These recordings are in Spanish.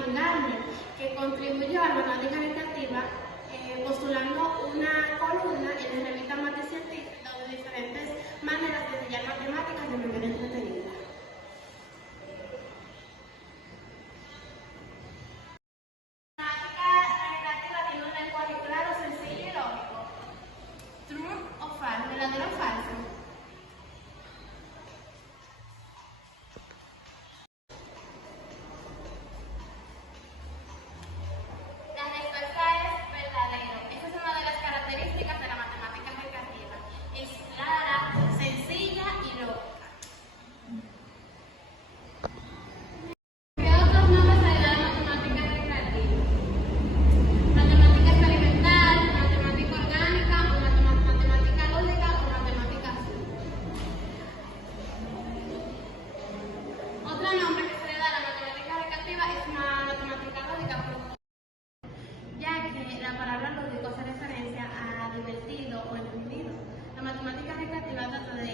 Martin Gardner, que contribuyó a la matemática recreativa postulando una columna en la revista Mate Científica de diferentes maneras de enseñar matemáticas de manera entretenida. La matemática recreativa tiene un lenguaje claro, sencillo y lógico. True o falso, verdadero o falso. La respuesta es verdadero. Esa es una de las características de la matemática recreativa. Es clara, sencilla y lógica. ¿Qué otros nombres se le da a la matemática recreativa? Matemática experimental, matemática orgánica, o matemática lógica o matemática simple. Otro nombre que se le da a la matemática recreativa es una matemática lógica, ya que la palabra lógico hace referencia a divertido o entretenido. La matemática recreativa trata de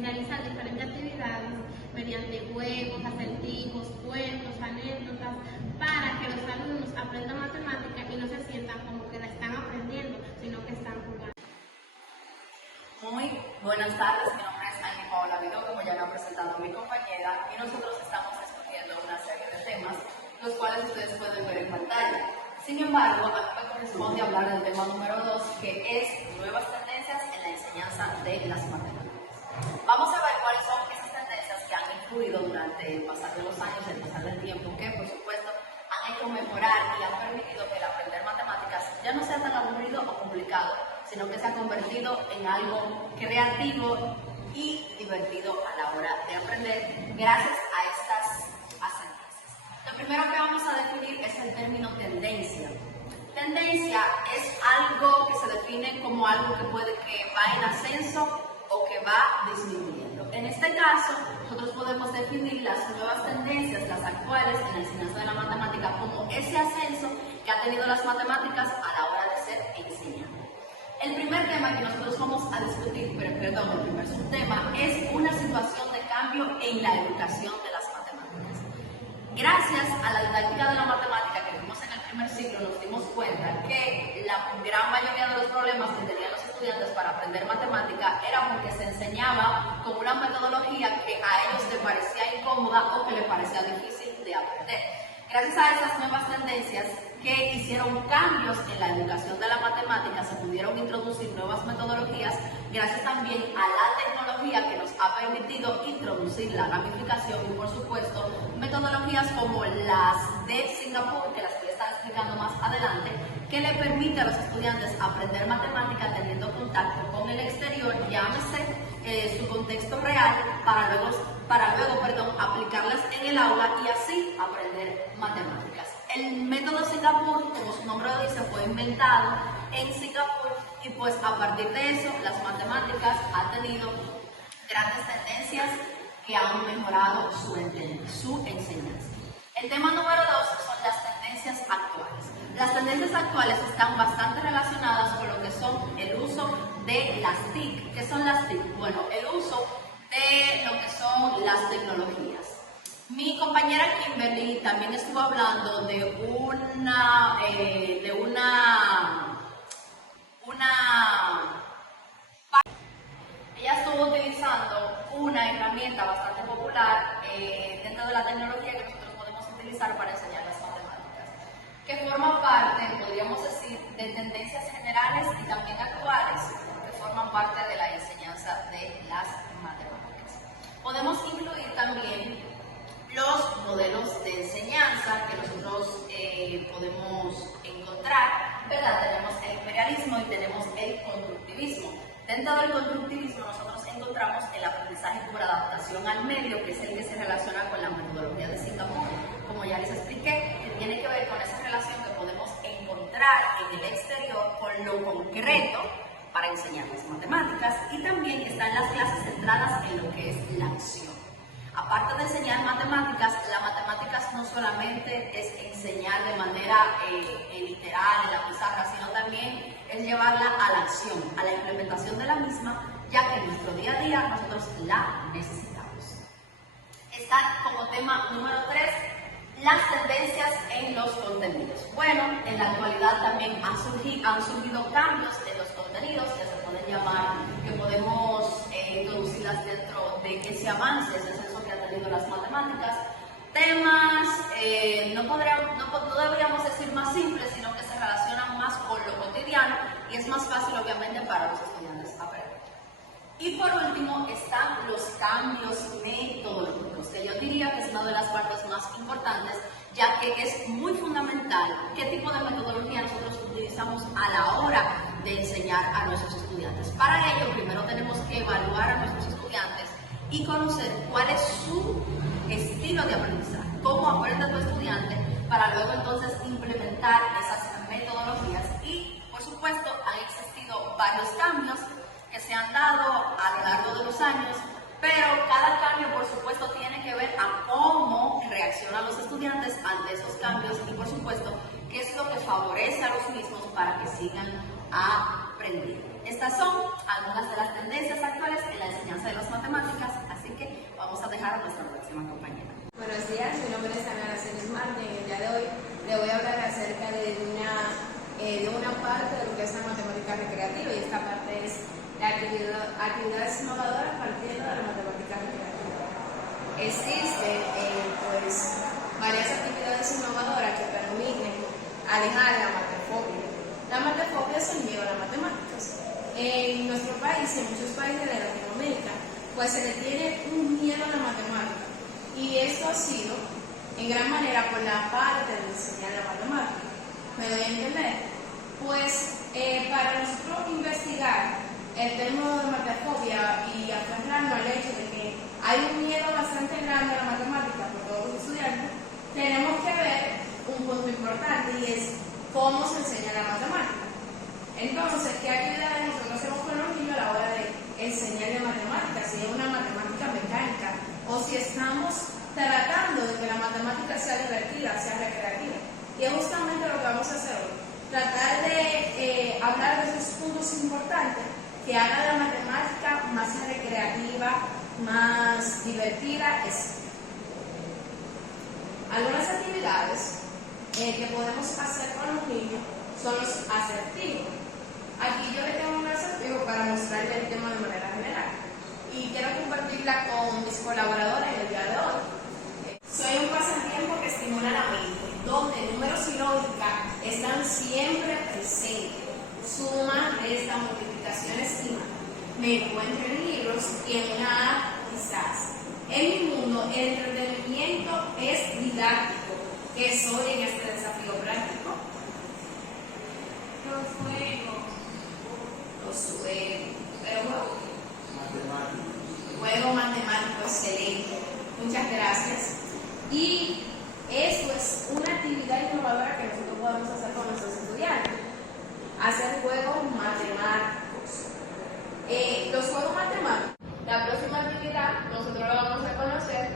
realizar diferentes actividades mediante juegos, acertijos, cuentos, anécdotas, para que los alumnos aprendan matemática y no se sientan como que la están aprendiendo, sino que están jugando. Muy buenas tardes, mi nombre es Annie Paola Vidó, como ya me ha presentado mi compañera, y nosotros estamos discutiendo una serie de temas, los cuales ustedes pueden ver en pantalla. Sin embargo, a mí me corresponde hablar del tema número 2, que es nuevas tendencias en la enseñanza de las matemáticas. Vamos a ver cuáles son esas tendencias que han influido durante el pasar de los años, el pasar del tiempo, que por supuesto han hecho mejorar y han permitido que el aprender matemáticas ya no sea tan aburrido o complicado, sino que se ha convertido en algo creativo y divertido a la hora de aprender gracias a estas ascendencias. Lo primero que vamos a definir es el término tendencia. Tendencia es algo que se define como algo que va en ascenso o que va disminuyendo. En este caso, nosotros podemos definir las nuevas tendencias, las actuales en la enseñanza de la matemática, como ese ascenso que ha tenido las matemáticas a la hora de ser enseñadas. El primer tema que nosotros vamos a discutir, el primer subtema, es una situación de cambio en la educación de las matemáticas. Gracias a la didáctica de la matemática que vimos en el primer ciclo, nos dimos cuenta que la gran mayoría de los problemas que tenían los estudiantes para aprender matemática era porque se enseñaba con una metodología que a ellos les parecía incómoda o que les parecía difícil de aprender. Gracias a esas nuevas tendencias que hicieron cambios en la educación de la matemática, se pudieron introducir nuevas metodologías, gracias también a la tecnología que nos ha permitido introducir la gamificación y, por supuesto, metodologías como las de Singapur, que las voy a estar explicando más adelante, que le permite a los estudiantes aprender matemática teniendo contacto con el exterior, llámese su contexto real, para luego aplicarlas en el aula y así aprender matemáticas. El método Singapur, como su nombre lo dice, fue inventado en Singapur y pues a partir de eso las matemáticas han tenido grandes tendencias que han mejorado su enseñanza. El tema número 2 son las tendencias actuales. Las tendencias actuales están bastante relacionadas con lo que son el uso de las TIC. ¿Qué son las TIC? Bueno, el uso de lo que son las tecnologías. Mi compañera Kimberly también estuvo hablando de ella estuvo utilizando una herramienta bastante popular dentro de la tecnología que nosotros podemos utilizar para enseñar las matemáticas, que forma parte, podríamos decir, de tendencias generales y también actuales que forman parte de la enseñanza de las matemáticas. Podemos incluir también los modelos de enseñanza que nosotros podemos encontrar, ¿verdad? Tenemos el imperialismo y tenemos el constructivismo. Dentro del constructivismo nosotros encontramos el aprendizaje por adaptación al medio, que es el que se relaciona con la metodología de Singapur, como ya les expliqué, que tiene que ver con esa relación que podemos encontrar en el exterior con lo concreto para enseñar las matemáticas, y también están las clases centradas en lo que es la acción. Aparte de enseñar matemáticas, las matemáticas no solamente es enseñar de manera literal en la pizarra, sino también es llevarla a la acción, a la implementación de la misma, ya que en nuestro día a día nosotros la necesitamos. Está como tema número 3 Las tendencias en los contenidos. Bueno, en la actualidad también han surgido cambios en los contenidos que se pueden llamar, que podemos introducirlas dentro de ese avance, ese ascenso que ha tenido las matemáticas. Temas, no deberíamos decir más simples, sino que se relacionan más con lo cotidiano y es más fácil obviamente para los estudiantes aprender. Y por último están los cambios metodológicos, que yo diría que es una de las partes más importantes, ya que es muy fundamental qué tipo de metodología nosotros utilizamos a la hora de enseñar a nuestros estudiantes. Para ello, primero tenemos que evaluar a nuestros estudiantes y conocer cuál es su estilo de aprendizaje, cómo aprende tu estudiante, para luego entonces implementar esas metodologías. Y, por supuesto, han existido varios cambios que se han dado a lo largo de los años, pero cada cambio, por supuesto, tiene que ver a cómo reaccionan los estudiantes ante esos cambios y, por supuesto, qué es lo que favorece a los mismos para que sigan aprendiendo. Estas son algunas de las tendencias actuales en la enseñanza de las matemáticas, así que vamos a dejar a nuestra próxima compañera. Buenos días, mi nombre es Ana Araceli Martín. En el día de hoy le voy a hablar acerca de una parte de lo que es la matemática recreativa, y esta parte es la actividades innovadoras partiendo de la matemática recreativa. Existen varias actividades innovadoras que permiten alejar la matefobia. La matefobia es el miedo a las matemáticas. En nuestro país y en muchos países de Latinoamérica, pues se le tiene un miedo a la matemática. Y esto ha sido, en gran manera, por la parte de enseñar la matemática. ¿Me doy a entender? Pues para nosotros investigar el tema de matefobia y aferrarnos al hecho de que hay un miedo bastante grande a la matemática por todos los estudiantes, tenemos que ver un punto importante, y es cómo se enseña la matemática. Entonces, ¿qué actividades nosotros hacemos con los niños a la hora de enseñarles matemáticas? Si es una matemática mecánica o si estamos tratando de que la matemática sea divertida, sea recreativa. Y es justamente lo que vamos a hacer hoy. Tratar de hablar de esos puntos importantes que hagan la matemática más recreativa, más divertida. Algunas actividades que podemos hacer con los niños son los acertijos. Aquí yo le tengo un acertijo para mostrarle el tema de manera general y quiero compartirla con mis colaboradores en el día de hoy. Soy un pasatiempo que estimula la mente, donde números y lógica están siempre presentes. Suma, resta, multiplicación, estima. Me encuentro en libros y en una app quizás. En mi mundo, el entretenimiento es didáctico. ¿Qué soy en este desafío práctico? Los juegos. Pero juego matemático, excelente. Muchas gracias. Y esto es una actividad innovadora que nosotros podemos hacer con nuestros estudiantes. Hacer juegos matemáticos. Los juegos matemáticos, la próxima actividad nosotros la vamos a conocer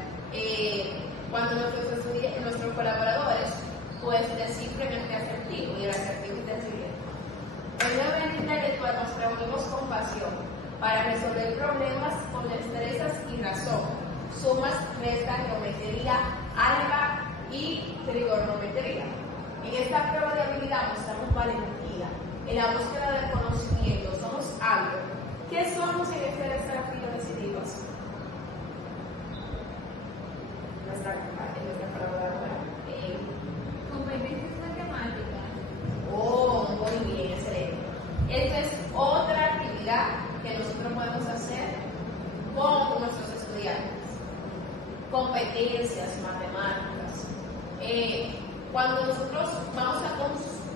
cuando nuestros colaboradores pues den simplemente acertijo, y el acertijo es el siguiente. En una mente intelectual nos reunimos con pasión para resolver problemas con destrezas y razón. Sumas, restas, geometría, álgebra y trigonometría. En esta prueba de habilidad mostramos valentía en la búsqueda del conocimiento. Somos algo. ¿Qué somos en este desafío decididos? Nuestra colaboradora. Competencias matemáticas. Oh, muy bien, excelente. Esta es otra actividad que nosotros podemos hacer con nuestros estudiantes. Competencias matemáticas. Cuando nosotros vamos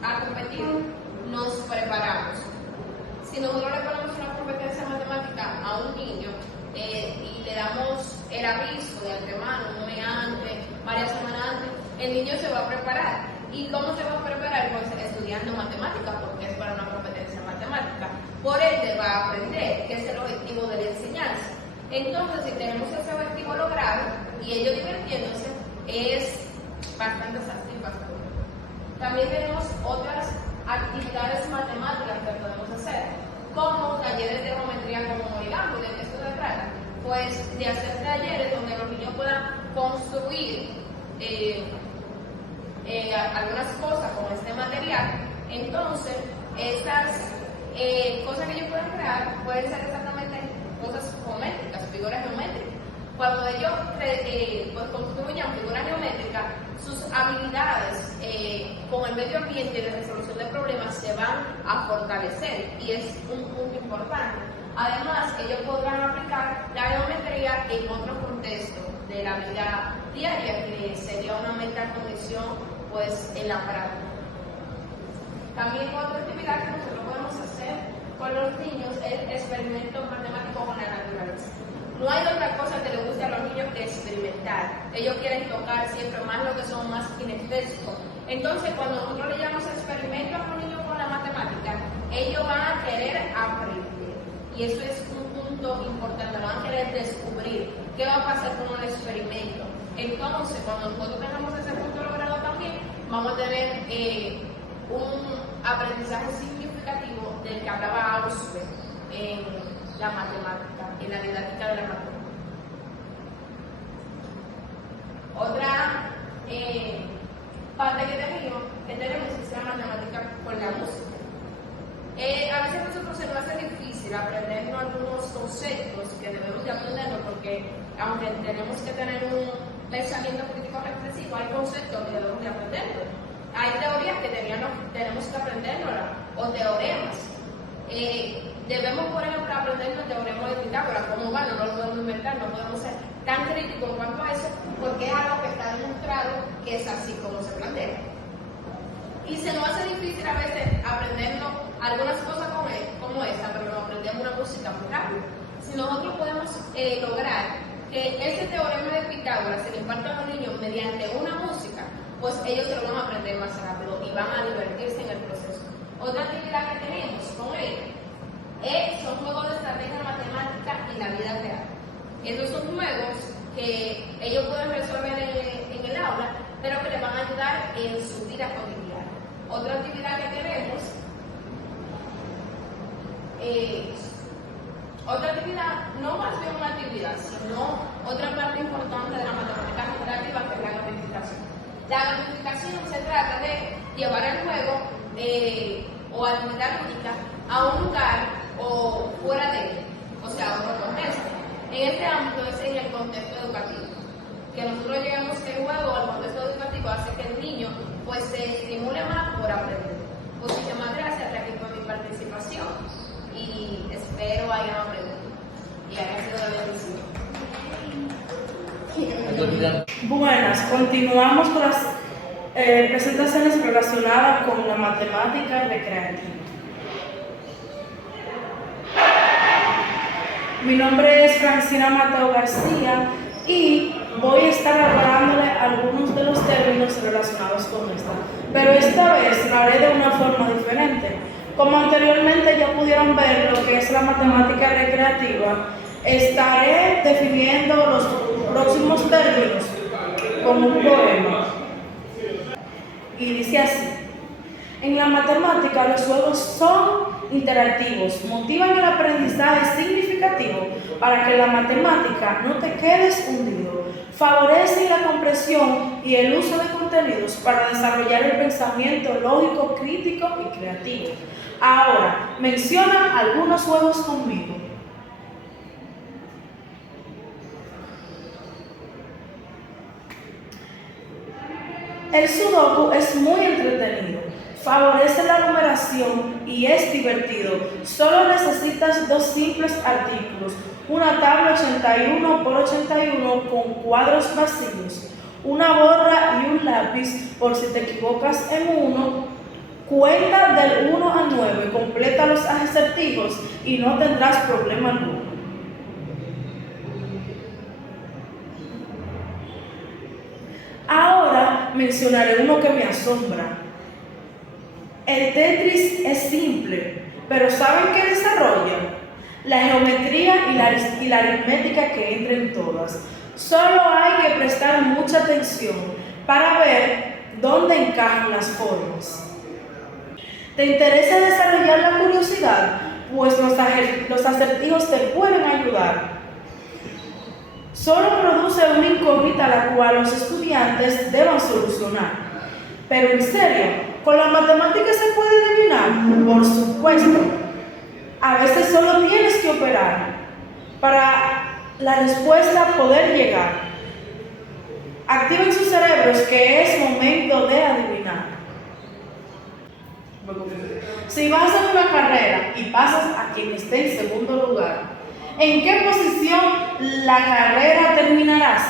a competir, nos preparamos. Si nosotros le ponemos una competencia matemática a un niño y le damos el aviso de antemano, un mes antes, varias semanas antes, el niño se va a preparar. ¿Y cómo se va a preparar? Pues estudiando matemáticas, porque es para una competencia matemática. Por ende va a aprender, que es el objetivo de la enseñanza. Entonces, si tenemos ese objetivo logrado y ellos divirtiéndose, es bastante satisfactorio. También tenemos otras actividades matemáticas que podemos hacer, como talleres de geometría como origami. ¿De qué esto se trata? Pues de hacer talleres donde los niños puedan construir algunas cosas con este material. Entonces, estas cosas que ellos pueden crear pueden ser exactamente cosas geométricas, figuras geométricas. Cuando ellos pues construyan figuras geométricas, sus habilidades con el medio ambiente y de resolución de problemas se van a fortalecer, y es un punto importante. Además, ellos podrán aplicar la geometría en otro contexto de la vida diaria, que sería una meta condición pues en la práctica. También otra actividad que nosotros podemos hacer con los niños es experimentos matemáticos con la naturaleza. No hay otra cosa que les guste a los niños que experimentar. Ellos quieren tocar siempre más lo que son más kinestésicos. Entonces, cuando nosotros le llamamos experimentos a los niños con la matemática, ellos van a querer aprender. Y eso es un punto importante, van a querer descubrir qué va a pasar con el experimento. Entonces, cuando nosotros tengamos ese punto logrado también, vamos a tener un aprendizaje significativo del que hablaba Ausubel en la matemática, en la didáctica de la matemática. Otra parte que tenemos es la matemática con la música. A veces a nosotros se nos hace difícil aprendernos algunos conceptos que debemos de aprendernos, porque aunque tenemos que tener un pensamiento crítico reflexivo, hay conceptos que debemos de aprendernos. Hay teorías que tenemos que aprendernos, o teoremas. Debemos, por ejemplo, aprendernos el teorema de Pitágoras, como bueno, no lo podemos inventar, no podemos ser tan críticos en cuanto a eso, porque es algo que está demostrado que es así como se plantea. Y se nos hace difícil a veces aprendernos algunas cosas como esa, pero nos aprendemos una música muy rápido. Si nosotros podemos lograr que ese teorema de Pitágoras se le imparte a los niños mediante una música, pues ellos se lo van a aprender más rápido y van a divertirse en el proceso. Otra actividad que tenemos con ellos son juegos de estrategia matemática y la vida real. Esos son juegos que ellos pueden resolver en el aula, pero que les van a ayudar en su vida cotidiana. Otra actividad que tenemos, otra actividad, no más bien una actividad, sino otra parte importante de la matemática generativa, que es la gamificación. La gamificación se trata de llevar el juego o actividad lúdica a un lugar o fuera de él, o sea, a otro contexto. En este ámbito es en el contexto educativo. Que nosotros lleguemos el juego al contexto educativo hace que el niño pues se estimule más por aprender. Muchísimas gracias, aquí por mi participación, y espero hayan aprendido y hayan sido de bendición. Buenas, continuamos con las presentaciones relacionadas con la matemática recreativa. Mi nombre es Francina Mateo García y voy a estar hablándole algunos de los términos relacionados con esta, pero esta vez lo haré de una forma diferente. Como anteriormente ya pudieron ver lo que es la matemática recreativa, estaré definiendo los próximos términos como un poema. Y dice así: en la matemática los juegos son interactivos, motivan el aprendizaje significativo para que la matemática no te quedes hundido, favorecen la comprensión y el uso de contenidos para desarrollar el pensamiento lógico, crítico y creativo. Ahora, menciona algunos juegos conmigo. El sudoku es muy entretenido, favorece la numeración y es divertido. Solo necesitas dos simples artículos, una tabla 81 por 81 con cuadros vacíos, una borra y un lápiz por si te equivocas en uno. Cuenta del 1 al 9, completa los acertijos y no tendrás problema alguno. Ahora mencionaré uno que me asombra. El Tetris es simple, pero ¿saben qué desarrolla? La geometría y la aritmética que entra en todas. Solo hay que prestar mucha atención para ver dónde encajan las formas. ¿Te interesa desarrollar la curiosidad? Pues los acertijos te pueden ayudar. Solo produce una incógnita la cual los estudiantes deban solucionar. Pero en serio, ¿con la matemática se puede adivinar? Por supuesto. A veces solo tienes que operar para la respuesta poder llegar. Activen sus cerebros que es momento de adivinar. Si vas a una carrera y pasas a quien esté en segundo lugar, ¿en qué posición la carrera terminarás?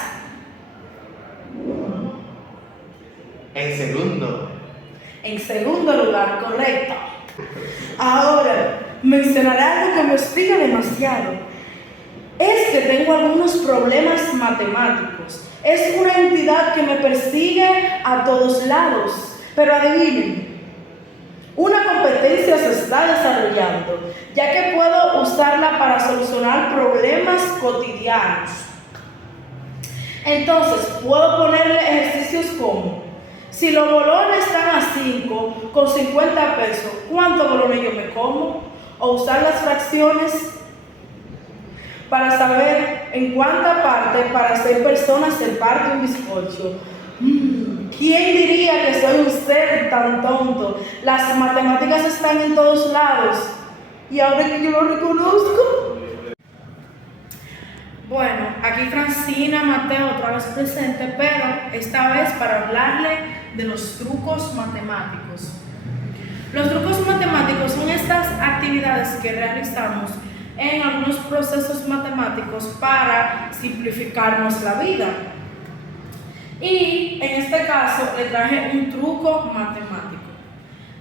En segundo. En segundo lugar, correcto. Ahora, mencionaré algo que me explica demasiado. Es que tengo algunos problemas matemáticos. Es una entidad que me persigue a todos lados. Pero adivinen, una competencia se está desarrollando, ya que puedo usarla para solucionar problemas cotidianos. Entonces, puedo ponerle ejercicios como: si los bolones están a 5 con 50 pesos, ¿cuántos bolones yo me como? O usar las fracciones para saber en cuánta parte para 6 personas se parte un bizcocho. ¿Quién diría que soy un ser tan tonto? Las matemáticas están en todos lados y ahora que yo lo reconozco. Bueno, aquí Francina Mateo otra vez presente, pero esta vez para hablarle de los trucos matemáticos. Los trucos matemáticos son estas actividades que realizamos en algunos procesos matemáticos para simplificarnos la vida. Y en este caso le traje un truco matemático.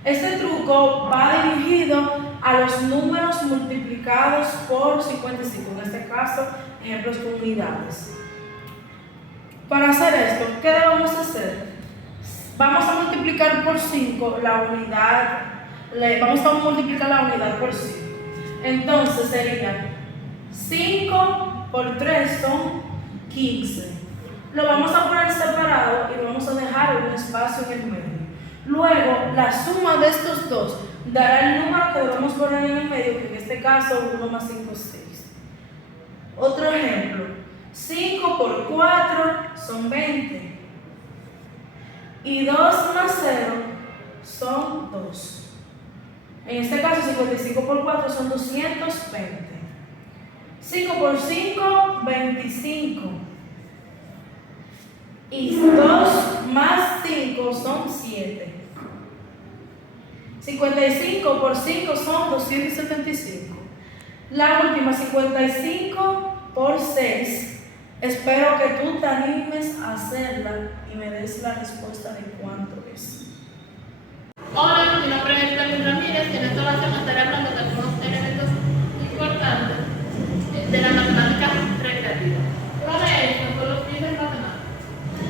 Este truco va dirigido a los números multiplicados por 55, en este caso ejemplos con unidades. Para hacer esto, ¿qué debemos hacer? Vamos a multiplicar por 5 la unidad, vamos a multiplicar la unidad por 5. Entonces sería 5 por 3 son 15. Lo vamos a poner separado y vamos a dejar un espacio en el medio. Luego, la suma de estos dos dará el número que debemos poner en el medio, que en este caso 1 más 5 es 6. Otro ejemplo, 5 por 4 son 20. Y 2 más 0 son 2. En este caso, 55 por 4 son 220. 5 por 5, 25. Y 2 más 5 son 7. 55 por 5 son 275. La última, 55 por 6. Espero que tú te animes a hacerla y me des la respuesta de cuánto es. Hola, mi nombre es David Ramírez y en esta ocasión estaré hablando de algunos elementos importantes de la matemática recreativa. Uno de ellos son los fines matemáticos.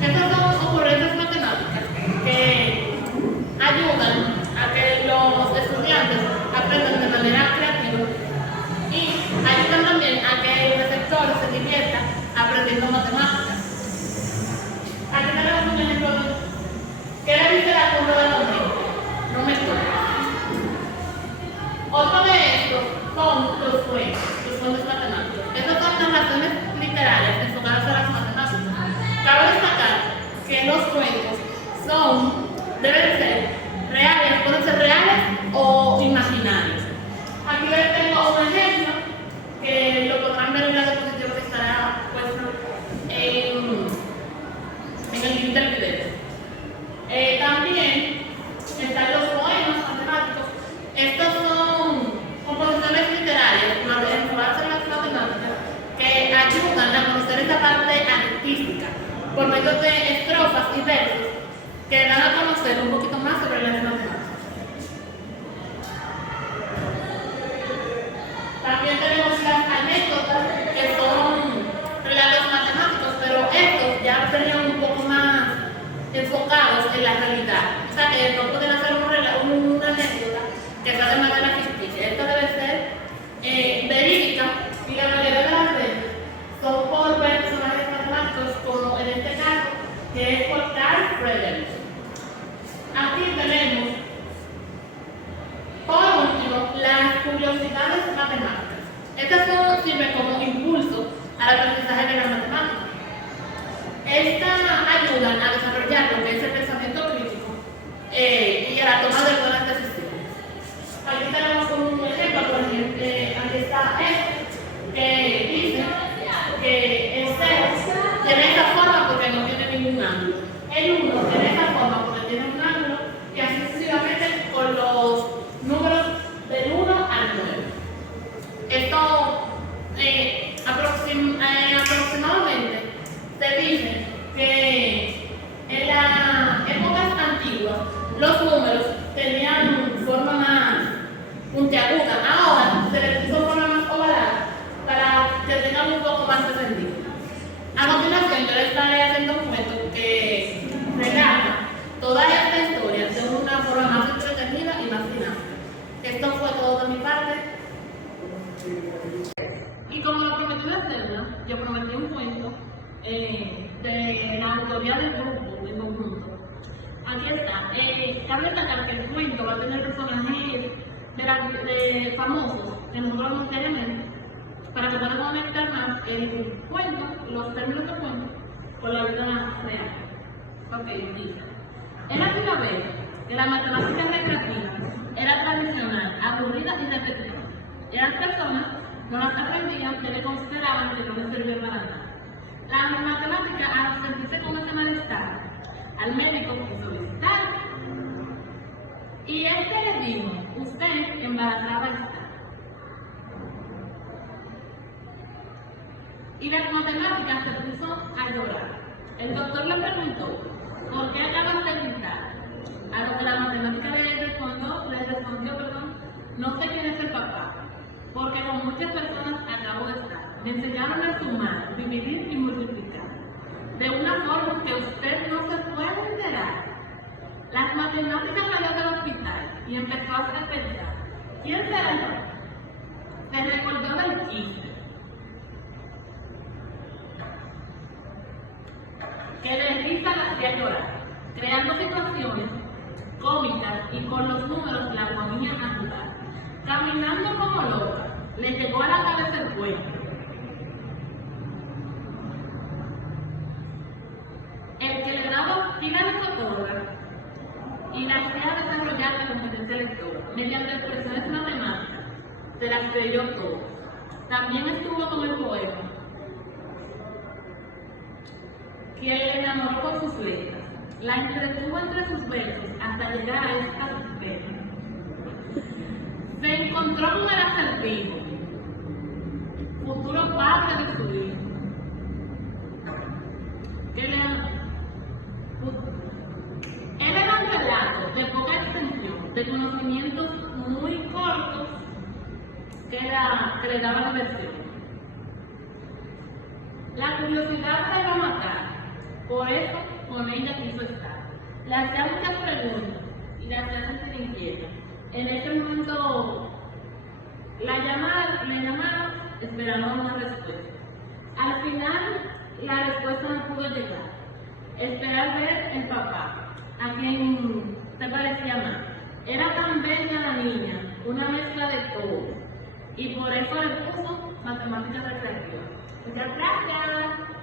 Estas son ocurrencias matemáticas que ayudan a que los estudiantes aprendan de manera creativa y ayudan también a que el receptor se divierta aprendiendo matemáticas. Aquí tenemos un ejemplo de ¿qué le dice la curva de los números? No me toques. Otro de estos son los fuentes matemáticos. Estas son narraciones literarias enfocadas a las matemáticas. Cabe destacar que los cuentos deben ser reales, pueden ser reales o imaginarios. Aquí les tengo un ejemplo que lo podrán ver en la diapositiva que estará puesto en el link del video. También están los poemas matemáticos. Estos son composiciones literarias enfocadas en las matemáticas que ayudan a conocer esta parte artística por medio de estrofas y versos que dan a conocer un poquito más sobre las matemáticas. También tenemos las anécdotas que son relatos matemáticos, pero estos ya serían un poco más enfocados en la realidad. O sea, que no pueden hacer una anécdota que sea de manera ficticia. Esto debe ser verídica y la mayoría de las veces son por personajes matemáticos, como en este caso, que es por Carl Friedrich. Aquí tenemos, por último, las curiosidades matemáticas. Estas sirven como impulso al aprendizaje de la matemática. Estas ayudan a desarrollar lo que es el pensamiento crítico el 1 de esta forma porque tiene un ángulo y así sucesivamente con los números del 1 al 9. Esto aproximadamente se dice que en las épocas antiguas los números tenían forma más puntiaguda, ahora se les puso forma más ovalada para que tengan un poco más de sentido. A continuación yo les estaré haciendo un cuento que relata toda esta historia de una forma más entretenida y más dinámica. Esto fue todo de mi parte. Y como lo prometí de hacerlo, yo prometí un cuento de la autoría del grupo, del conjunto. Aquí está. Cabe destacar que el cuento va a tener personajes de famosos que nosotros no tenemos para que puedan conectar más el cuento, los términos del cuento, con la vida real. Ok, dice. Era una vez que la matemática recreativa era tradicional, aburrida y repetitiva. Y las personas no las aprendían que le consideraban que no les servía para nada. La matemática, al sentirse con ese malestar, al médico quiso visitar. Y este le dijo: usted embarazada está. Y la matemática se puso a llorar. El doctor le preguntó: ¿por qué acabas de gritar? A lo que la matemática le respondió, no sé quién es el papá, porque con muchas personas acabo de estar. Me enseñaron a sumar, dividir y multiplicar, de una forma que usted no se puede enterar. Las matemáticas salió del hospital y empezó a hacer pensar: ¿quién será el papá? Se recordó del chiste que de risa la hacía llorar, creando situaciones cómicas y con los números la ponía a jugar. Caminando como loca, le llegó a la cabeza el cuento. El que le daba tira de fotógrafo y la hacía desarrollar la competencia lectora mediante expresiones matemáticas, se las creyó todo. También estuvo con el poema, que le enamoró con sus letras, la entretuvo entre sus versos hasta llegar a esta letras. Se encontró con el acertijo, futuro padre de su hijo, él era un relato de poca extensión, de conocimientos muy cortos que le daban versión. La curiosidad se va a matar, por eso con ella quiso estar. Le hacía muchas preguntas y la hacía sentir inquieta. En ese momento le llamaron esperando una respuesta. Al final la respuesta no pudo llegar. Esperar ver el papá, a quien se parecía más. Era tan bella la niña, una mezcla de todo. Y por eso le puso matemáticas recreativas. Muchas gracias.